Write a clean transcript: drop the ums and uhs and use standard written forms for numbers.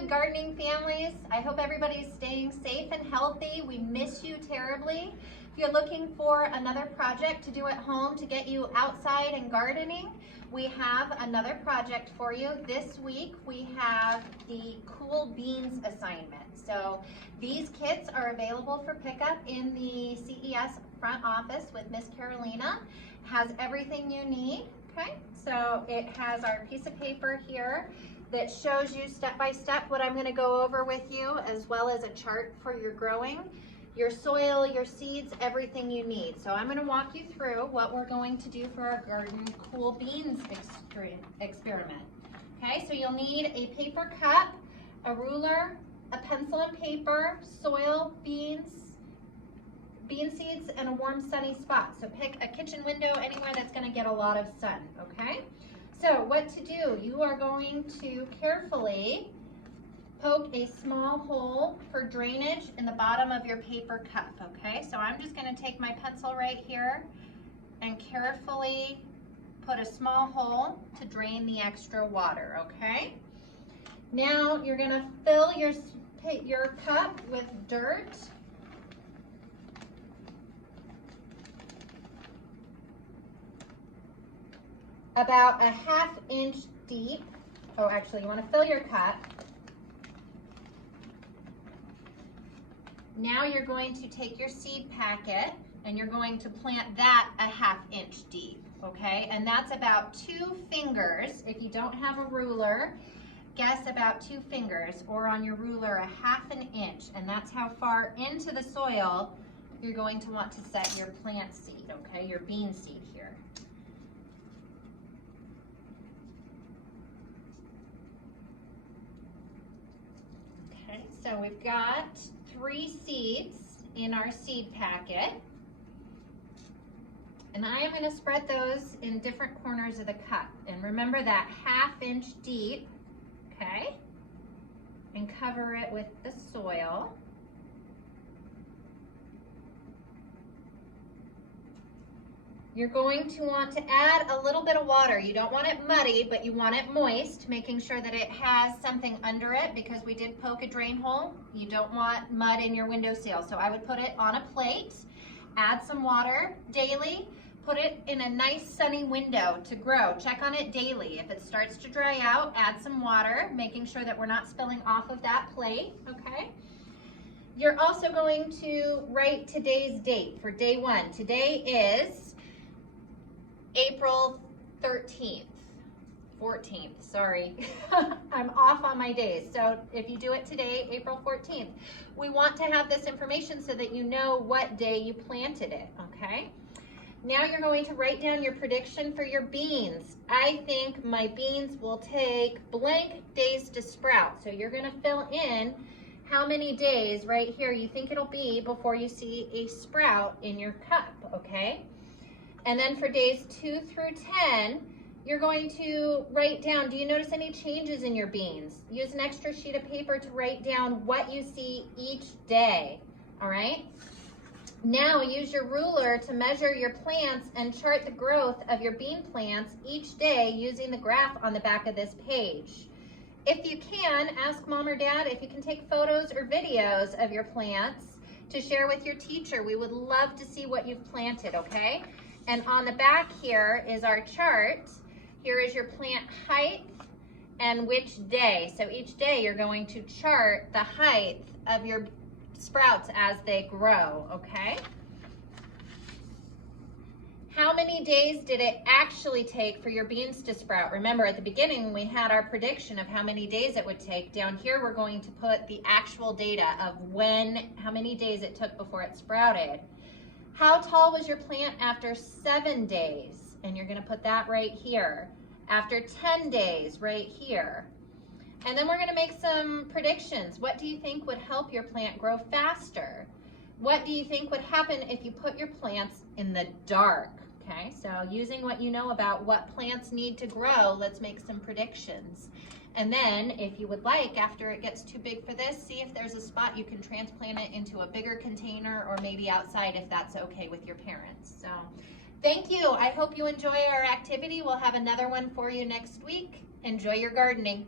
Good Gardening families. I hope everybody's staying safe and healthy. We miss you terribly. If you're looking for another project to do at home to get you outside and gardening, we have another project for you. This week we have the Cool Beans assignment. So these kits are available for pickup in the CES front office with Miss Carolina. Has everything you need, okay? So it has our piece of paper here that shows you step by step what I'm going to go over with you, as well as a chart for your growing, your soil, your seeds, everything you need. So I'm going to walk you through what we're going to do for our garden Cool Beans experiment. Okay, so you'll need a paper cup, a ruler, a pencil and paper, soil, beans, bean seeds, and a warm sunny spot. So pick a kitchen window, anywhere that's going to get a lot of sun, okay? So what to do, you are going to carefully poke a small hole for drainage in the bottom of your paper cup, okay? So I'm just going to take my pencil right here and carefully put a small hole to drain the extra water, okay? Now you're going to fill your cup with dirt. About a ½ inch deep. Oh, actually, you want to fill your cup. Now you're going to take your seed packet and you're going to plant that a ½ inch deep, okay? And that's about 2 fingers. If you don't have a ruler, guess about 2 fingers, or on your ruler a ½ inch, and that's how far into the soil you're going to want to set your plant seed, okay? Your bean seed here. So we've got 3 seeds in our seed packet, and I am going to spread those in different corners of the cup. And remember that ½ inch deep, okay? And cover it with the soil. You're going to want to add a little bit of water. You don't want it muddy, but you want it moist, making sure that it has something under it, because we did poke a drain hole. You don't want mud in your windowsill. So I would put it on a plate, add some water daily, put it in a nice sunny window to grow. Check on it daily. If it starts to dry out, add some water, making sure that we're not spilling off of that plate, okay? You're also going to write today's date for day 1. Today is April 14th, sorry. I'm off on my days. So if you do it today, April 14th, we want to have this information so that you know what day you planted it, okay? Now you're going to write down your prediction for your beans. I think my beans will take blank days to sprout. So you're gonna fill in how many days right here you think it'll be before you see a sprout in your cup, okay? And then for days 2 through 10, you're going to write down, do you notice any changes in your beans? Use an extra sheet of paper to write down what you see each day, all right? Now use your ruler to measure your plants and chart the growth of your bean plants each day using the graph on the back of this page. If you can, ask mom or dad if you can take photos or videos of your plants to share with your teacher. We would love to see what you've planted, okay? And on the back here is our chart. Here is your plant height and which day. So each day you're going to chart the height of your sprouts as they grow, okay? How many days did it actually take for your beans to sprout? Remember, at the beginning we had our prediction of how many days it would take. Down here we're going to put the actual data of how many days it took before it sprouted. How tall was your plant after 7 days? And you're gonna put that right here. After 10 days, right here. And then we're gonna make some predictions. What do you think would help your plant grow faster? What do you think would happen if you put your plants in the dark? Okay, so using what you know about what plants need to grow, let's make some predictions. And then if you would like, after it gets too big for this, see if there's a spot you can transplant it into a bigger container, or maybe outside if that's okay with your parents. So thank you. I hope you enjoy our activity. We'll have another one for you next week. Enjoy your gardening.